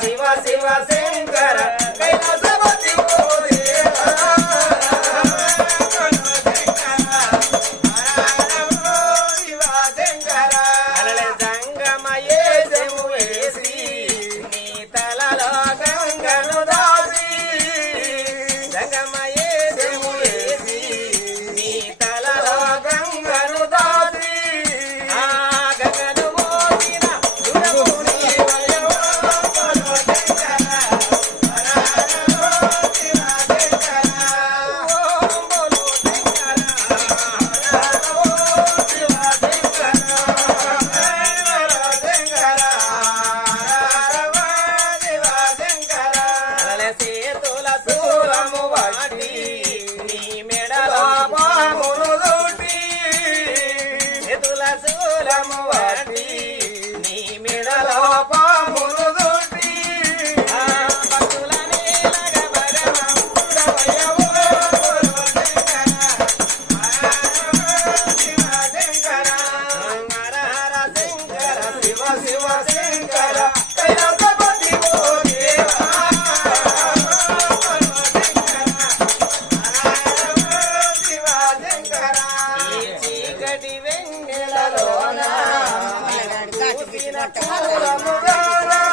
Shiva Shiva Shiva. Rama Rama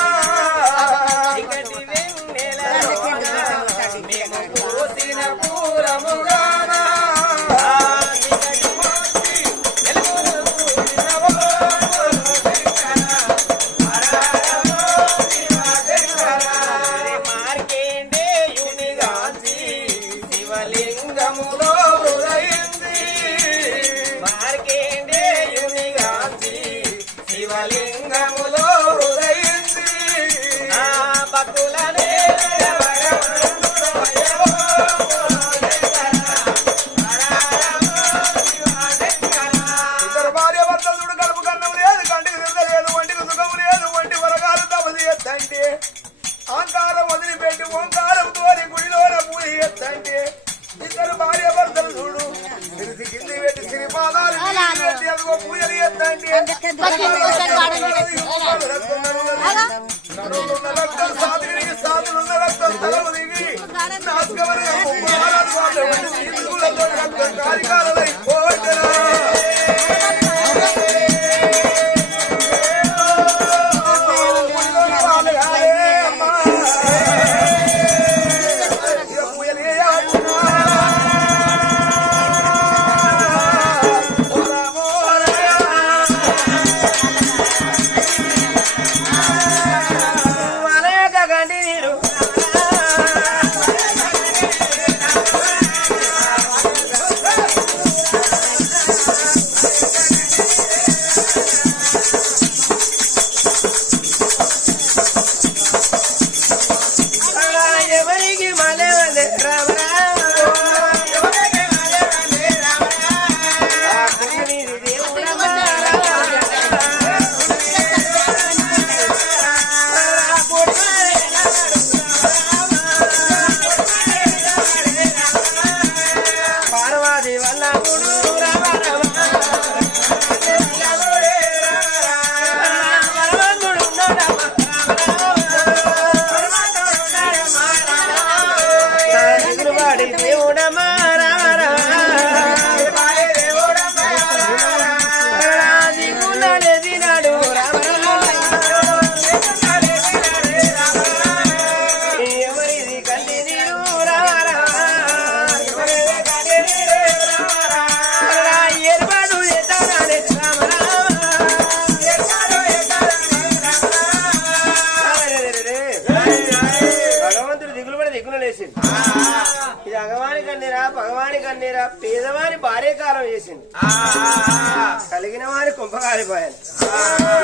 అయిపోయాను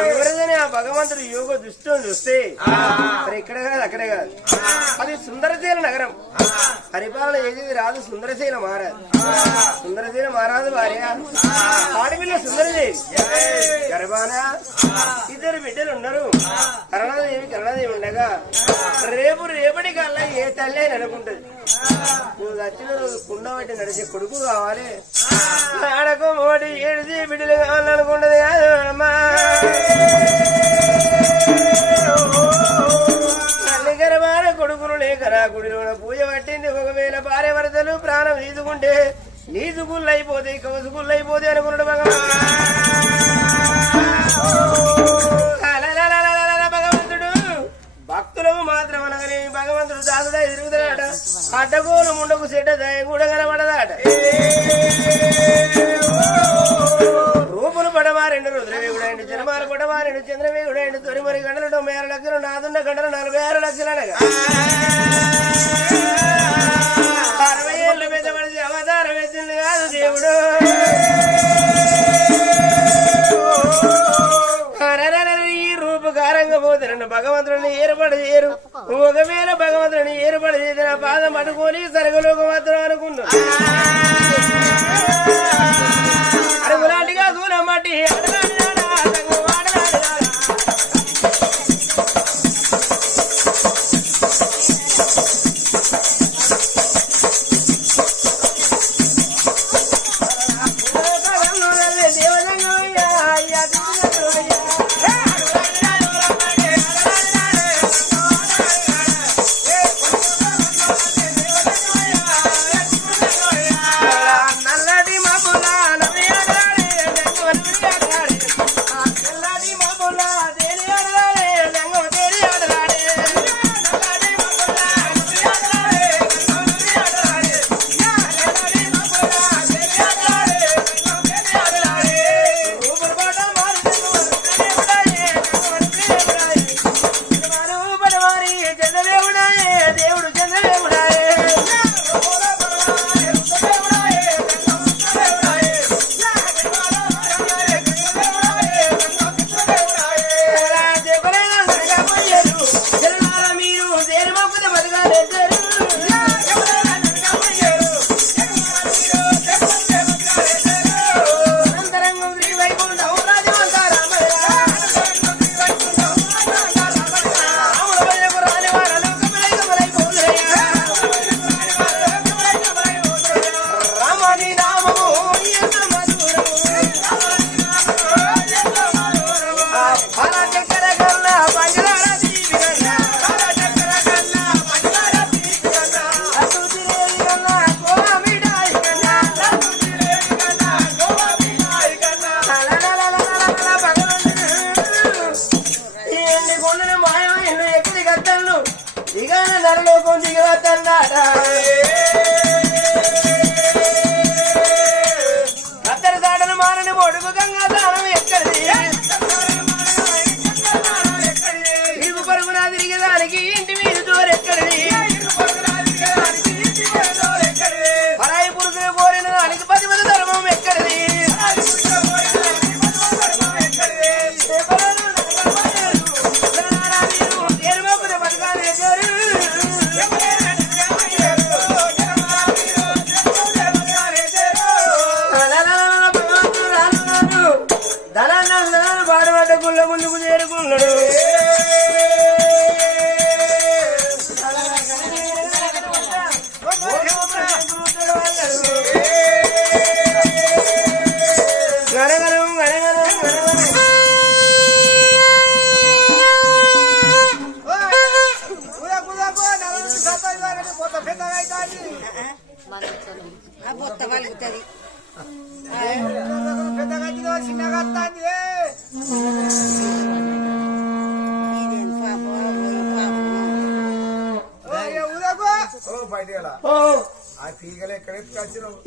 ఎవరిదని ఆ భగవంతుడు యోగ దృష్టిని చూస్తే మరి ఇక్కడ కాదు అక్కడే కాదు. అది సుందరశీల నగరం. పరిపాలన ఏది రాదు సుందరశీల మహారాజు. సుందరశీల మహారాజు భార్య ఆడపిల్ల సుందరదేవి. గర్భాన ఇద్దరు బిడ్డలు ఉన్నారు. కరుణాదేవి కరుణాదేవి ఉండగా రేపు రేపటి కల్లా ఏ తల్లి అని అనుకుంటుంది. నువ్వు చచ్చిన రోజు కుండ బట్టి నడిచే కొడుకు కావాలి. ఆడకు మోటి ఏడిచి బిడ్డలు కావాలనుకున్నది కాదు అమ్మా. తల్లిగరమాన కొడుకులు లేకరా గుడిలోన పూజ పట్టింది. ఒకవేళ భార్య వరదలు ప్రాణం తీసుకుంటే నీజు గుళ్ళు అయిపోతే కవసుగుళ్ళు అయిపోతే అనుకున్నాడు భగవాన్. అడ్డగోలు ముండకు సెడ్డ దయ కూడా కనబడదాట. రూపులు పడవారెండు రుద్రవేగుడైండు జనమాల పడవారెండు చంద్రవేగుడైండు తొలిమరి గంటలు తొంభై ఆరు లక్షలు నాదున్న గంటలు నలభై ఆరు లక్షలు అనగా. భగవంతుడిని ఏర్పాటు చేయరు ఒకవేళ భగవంతుడిని ఏర్పాటు చేసిన పాదం అడుకోని సరగలోకి మాత్రం అనుకున్నాను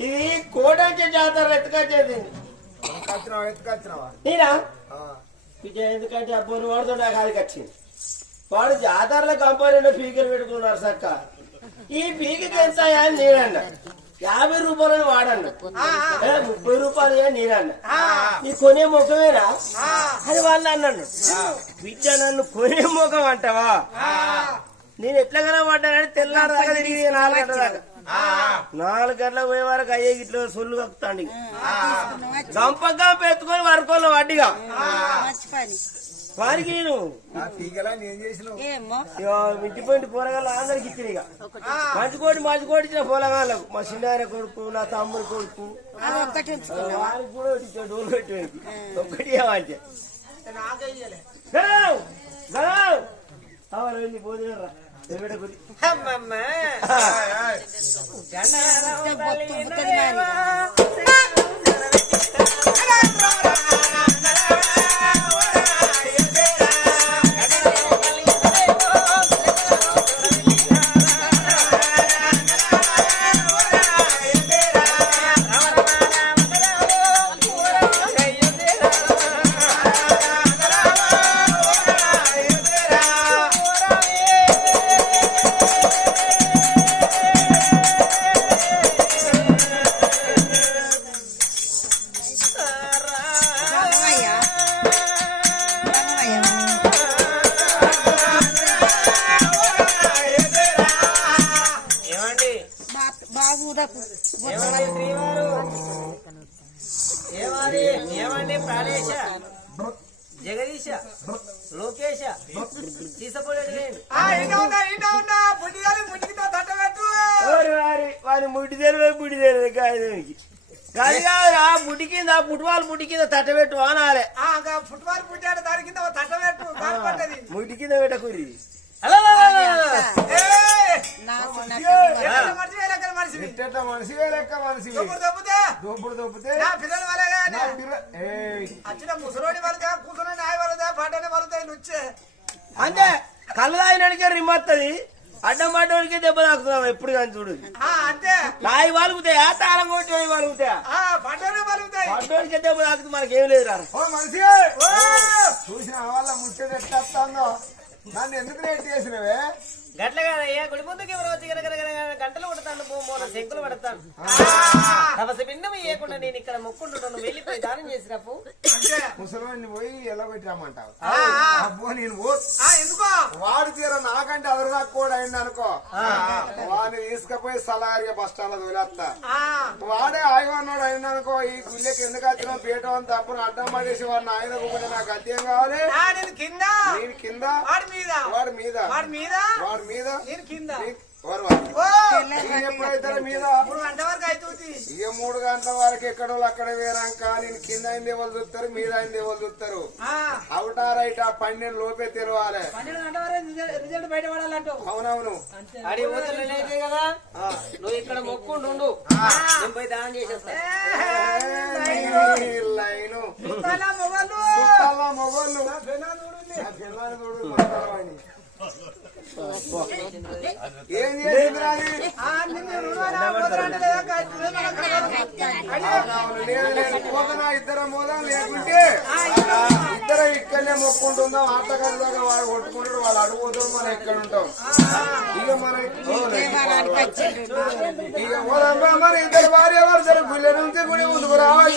ఇది కోటంచే జాతర ఎత్తుకొచ్చేది. నేనా? ఎందుకంటే అబ్బో నువ్వు వాడుతో నాకు అది వచ్చింది వాడు జాతరలో కంపెనీలో పీకలు పెట్టుకున్నారు సక్క. ఈ పీకకి ఎంత అని నేనన్న. యాభై రూపాయలని వాడన్న. ముప్పై రూపాయలు నేనన్న. నీ కొనే ముఖమేనా? అని వాళ్ళు అన్నాడు. విద్య నన్ను కొనే ముఖం అంటావా? నేను ఎట్లా కనబడ్డానంటే తెల్లారు దాకా తిరిగి నాలుగు గంటల దాకా. నాలుగు గంటలకు పోయే వరకు అయ్యే ఇట్లా సొల్లు కక్కుతాండి గంప గంప ఎత్తుకొని వరకోళ్ళు వడ్డీగా. వారికి నేను ఇంటిపోయిన కూరగాయలు అందరికి ఇచ్చిన ఇక మంచుకోటి మంచుకోటి ఇచ్చిన పొలగాళ్ళకు మా చిన్నాయన కొడుకు నా తమ్ముడు కొడుకు వారికి కూడా ఇచ్చాడు డోలు పెట్టేది ఒక్కటి అంటే పోతున్నారా అమ్మమ్మ ఫుట్బాల్ ముడి కింద తట్టబెట్టు అనాలే ఫుట్బాల్ పుట్టాడు దాని కింద తట్టబెట్టు ముడి కింద పెట్టకూరి. మనిషివే లెక్క దోపుడు దోపితే? నా పిల్లలు వాళ్ళగానే. నా పిల్ల ఏయ్. అచ్చిన ముసలోడి వరదా కూతురు నాయ వరదా పాటనే వరదాయి నుచ్చే అంతే కళ్ళు తాగినాడికే రిమ్మత్తది. అడ్డం పడ్డోడికే దెబ్బ తాకుతున్నావు ఎప్పుడు కానీ చూడు. ఆ, అంతే. నాయి వాలుగుతాయా తాళం కొట్టి వాలుగుతాయా. పడ్డోడికే దెబ్బ తాకుతుంది మనకేం లేదు రా చూసిన వాళ్ళ ముచ్చట ఎట్లా వస్తుందో? నన్ను ఎందుకు రేట్ చేసినవే? గట్లగా అయ్యా గుడి ముందుకి ఎవరు వచ్చి గంటలు కొడతాను మూల శంకులు పడతాను తపసి భిన్నం ఇయ్యకుండా నేను ఇక్కడ మొక్కుంటున్నాను వెళ్ళిపోయి దానం చేసినప్పు. అంతే ముసలివాడిని పోయి ఎలా పెట్టి రమ్మంటావు ఆ, ఆ. అబ్బో నేను ఎందుకో? వాడు తీర నాకంటే అదరు కూడా అయింది అనుకో వాడిని తీసుకుపోయి సలారిగా బస్ స్టాండ్ ఆ, వాడే ఆయువన్నాడు అయింది అనుకో ఈ గుళ్ళకి ఎందుకు వచ్చినా పీట అంత అప్పుడు అడ్డం పడేసి వాడిని ఆయన నాకు అద్దెం కావాలి? కింద. కింద? వాడి మీద. వాడి మీద. వాడి మీద? మీద? నేను కింద. మీద? ఇక మూడు గంటల వరకు ఎక్కడో అక్కడ వేరాక నేను కింద అయింది ఎవరు చూస్తారు? మీద అయింది ఎవరు చూస్తారు? ఆ, అవుటా రైట్ ఆ పన్నెండు లోపే పడాలంటూ. అవునవును. కదా? నువ్వు ఇక్కడ మొక్కుండు పోయి దానం చేసేస్తా. మొగోళ్ళు. చూడు ఇద్దరం మూలం లేకుంటే ఇద్దరం ఇక్కడనే మొక్కుంటుందాం ఆటగాళ్ళగా దాకా వాడు కొట్టుకుంటాడు వాడు అడుగుతాడు మనం ఎక్కడ ఉంటాం ఇక మన ఇక పోదాం మరి ఇద్దరు భార్య వారు సరే గుళ్ళ నుంచి గుడి ముందుకు రావాలి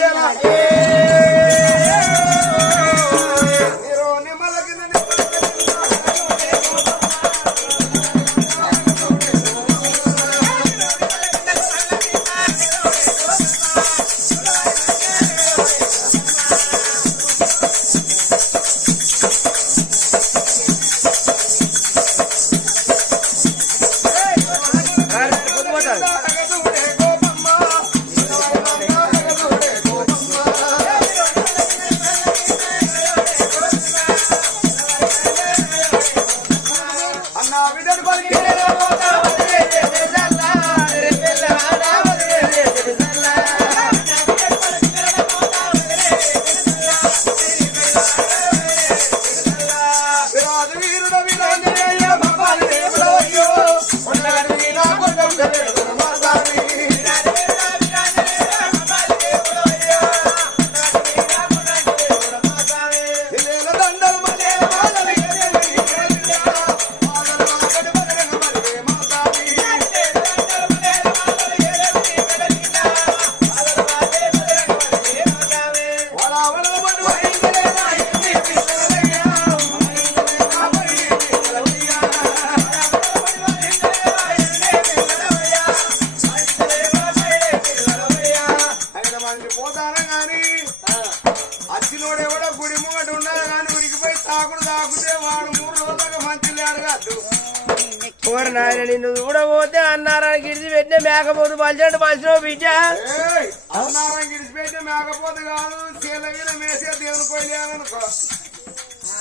మేకపోతే కాదు చీల మీద మేసే దేవుని పోయి లేదనుకో.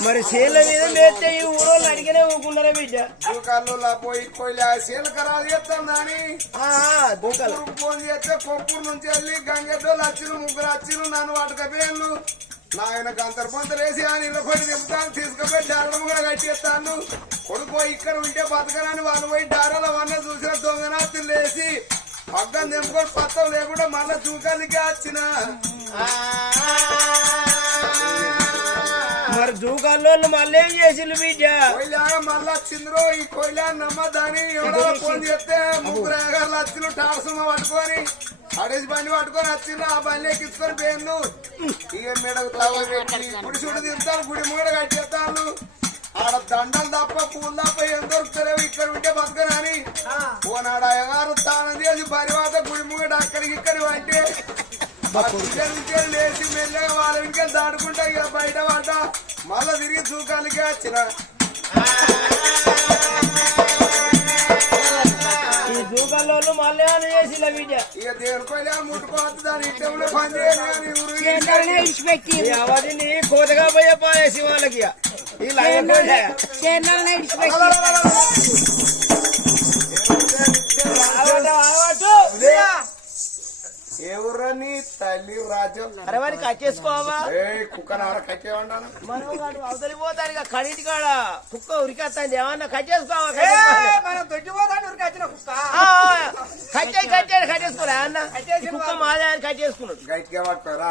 మరి చేల మీద మేస్తే ఈ ఊరోళ్ళు అడిగినే ఊకున్నారా బిడ్డ. దూకాల్లో పోయి కోయిల శీలకరాలు చేస్తాం దాని ఫోన్ చేస్తే కొప్పురు నుంచి వెళ్ళి గంగెడ్డోళ్ళు వచ్చిరు ముగ్గురు వచ్చిరు నన్ను వాటకపోయాను నాయన గంతరు పొంతలు వేసి ఆ కొన్ని నింపుతాను తీసుకుపోయి డారలు కూడా కట్టేస్తాను. కొడుకు ఇక్కడ ఉంటే బతకనని వాళ్ళు పోయి డారాల వన్న చూసిన దొంగనాథులు వేసి పక్కన తెంపుకొని పత్తం లేకుండా మళ్ళా చూకానికి వచ్చిన. మరి దూకాల్లో మళ్ళీ ఏం చేసిండు బిడ్డ? కోయిలాగా మళ్ళా చింద్రో ఈ కోయిలా నమ్మదాని ఎవడో ఫోన్ చేస్తే ముగ్గురు ఏగారు వచ్చిన టార్సుమ పట్టుకొని అడేసి బండి పట్టుకొని వచ్చిన ఆ బండి ఎక్కించుకొని పోయిండు. ఇక మెడకు గుడి చూడు తింటాను గుడి మూడ కట్టేస్తాను ఆడ దండం తప్ప పూలు తప్ప ఏం దొరుకుతారేమో ఇక్కడ ఉంటే బతకనని ఓనాడు అయ్యగారు తానం చేసి పరివాత గుడి మూగడ అక్కడికి ఇక్కడికి అంటే లేచి మెల్లగా వాళ్ళ ఇంటికి దాటుకుంటా ఇక బయట పడ్డ మళ్ళా తిరిగి చూకాలకి వచ్చిన. ఈ దూకాల్లో మళ్ళీ బిడ్డ ఇక దేనికోలే ముట్టుకోవద్దు దాని ఇంట్లో పని అవధిని కోతగా పోయే పాలేసి వాళ్ళకి ఇక. ఈ లైన్ కోసే. చేనులనే ఇడిచిపెట్టి ఆగట్టు, ఆగట్టు. ఏ ఊర్రా నీ తల్లి రాజ్యం అరే వాడిని కట్టేసుకోవా? ఏ కుక్కను ఆడ కట్టేయమన్నాను మనం అవతలి పోతాను కడిటి కాడ కుక్క ఉరికేస్తాంది ఏమన్నా కట్టేసుకోవాలి. మనం దొడ్డిపోతాను కుక్క. కట్టే కట్టేసుకోలే అన్న. ఈ కుక్క మాదే అని కట్టేసుకున్నాడు గట్టిగా పట్టుకోరా?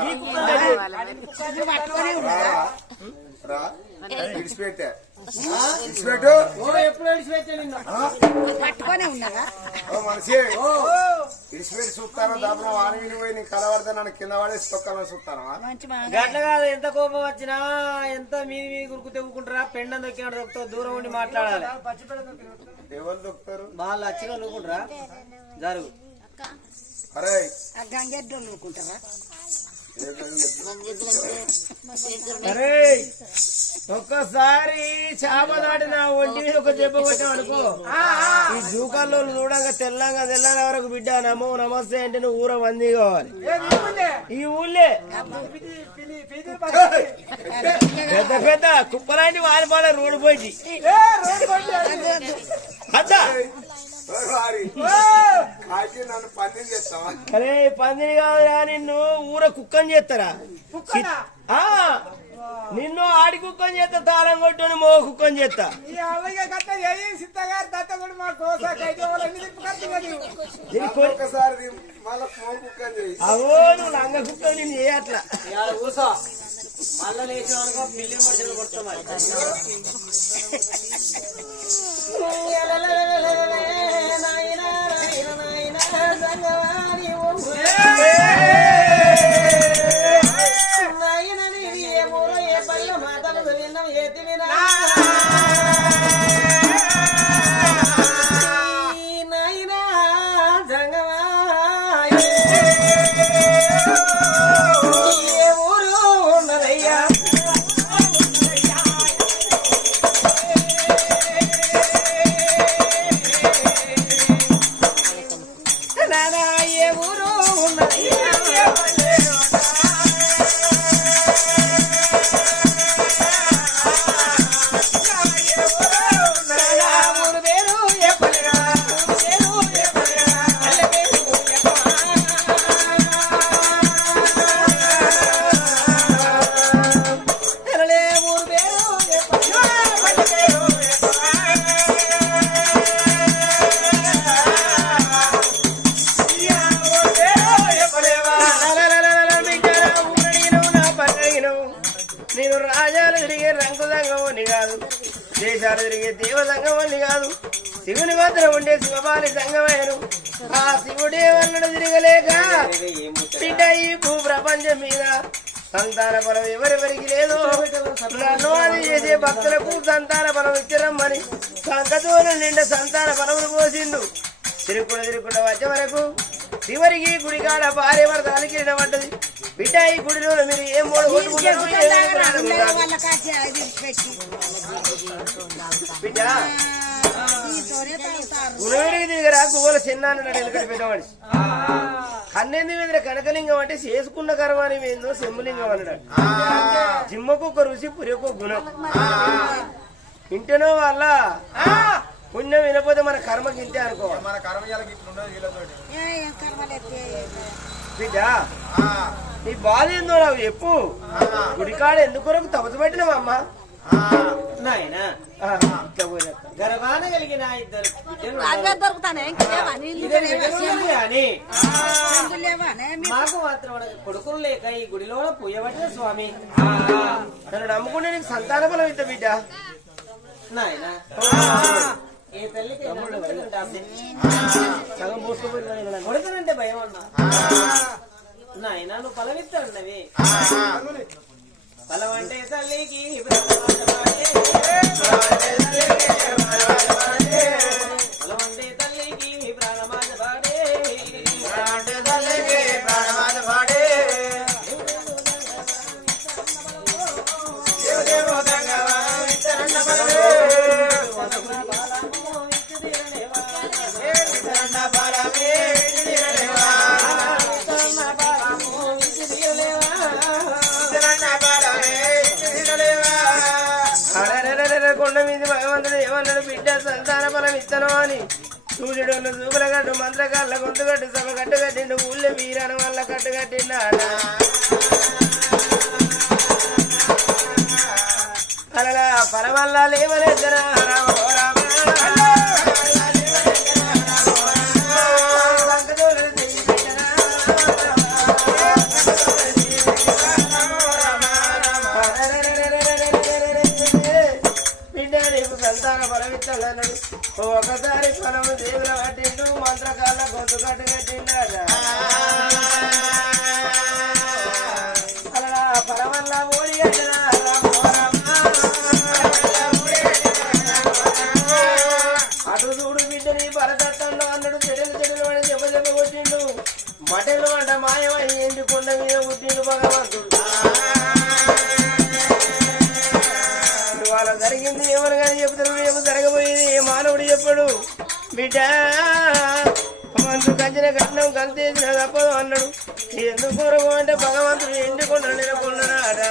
ఎప్పుడు విడిచిపెట్టే నిన్ను? పట్టుకొని ఓ మనిషి చూస్తాను దాపన వాని కలవడితే నన్ను కింద పడేసి తొక్కమని చూస్తాను? గట్ల కాదు ఎంత కోపం వచ్చినా ఎంత మీది మీది గురుకు తెగుకుంటారా పెండం దొక్కినాడు దొక్కుతా దూరం ఉండి మాట్లాడాలి. ఎవరు దొక్కుతారు? వాళ్ళు వచ్చిన నువ్వుకుంటారా జరుగు. అరే. గంగెద్దు. అరే. ఒక్కసారి చేప దాటిన ఒంటి మీద ఒక దెబ్బ కొట్టాం అనుకో ఈ జూకాల్లో చూడంగా తెల్లంగా తెల్లారి వరకు బిడ్డ నమో నమస్తే అంటే నువ్వు ఊర మంది కావాలి ఈ ఊళ్ళే పెద్ద పెద్ద కుప్పలాంటి వారిపాడ రోడ్డు పోయి అద్దా వారి. అరే పందిని కాదురా నిన్ను ఊర కుక్కని చేస్తారా ఆ, నిన్ను ఆడి కుక్కని చేస్తా తాళం కొట్టుని మో కుక్కని చేయి. అవో నువ్వు లంగ కుక్కని నేను ఏ అట్లా? మళ్ళా లేచిన అనుకో పిల్లి మనుషులు కొడతాం ఊరు ఉన్నది భూ ప్రపంచం మీద సంతాన బలం ఎవరెవరికి లేదు నన్ను అది చేసే భక్తులకు సంతాన బలం ఇచ్చిరమ్మని సంకతోలు నిండా సంతాన బలములు పోసిండు. తిరుగుకుంట తిరుగుకుంట వచ్చే వరకు చివరికి గుడికాడ భార్య భర్త అలికిన పడ్డది బిడ్డ ఈ గుడిలో మీరు ఏం మూడు బిడ్డ గురువుడికి దిగరా గువ్వల చిన్న పెద్దవాడి కన్నెంది మీద కనకలింగం అంటే చేసుకున్న కర్మాని ఏందో సెమ్ములింగం అన్నాడు. జిమ్మకు ఒక రుచి పురికి ఒక గుణం. ఇంటనో వల్ల పుణ్యం వినపోతే మన కర్మకి ఇంతే అనుకోవాలి మన బిడ్డ ఆ, నీ బాధ ఏందో నాకు చెప్పు. గుడికాడ ఎందుకు కొరకు తపసు పెట్టినావా అమ్మ ఆ, నాయనా. గర్భాన కలిగిన ఇద్దరు మాకు మాత్రం కొడుకులు లేక ఈ గుడిలో పూయబట్టిన స్వామి. నన్ను నమ్ముకుంటే నీకు సంతాన బలం ఇద్ద బిడ్డ? నాయన. ఏ తల్లికి సగం పోసుకోపోయి కొడుకునంటే భయం అన్నా? నాయన నువ్వు ఫలమిస్తాడున్నవి బలవంటే తల్లికి బ్రహ్మ ఇస్తాను అని. సూర్యుడు సూపుల గట్టు మంత్రకాళ్ళ గొంతు గట్టు సభ కట్టు కట్టిండు ఊళ్ళో వీరాని వల్ల కట్టు కట్టిండాడా అలగా పరమల్ల రామ చేసిన కంచిన కట్నం కలితేసిన తప్పదు అన్నాడు. ఎందుకు అంటే భగవంతుడు ఎండి నెలకొన్నాడా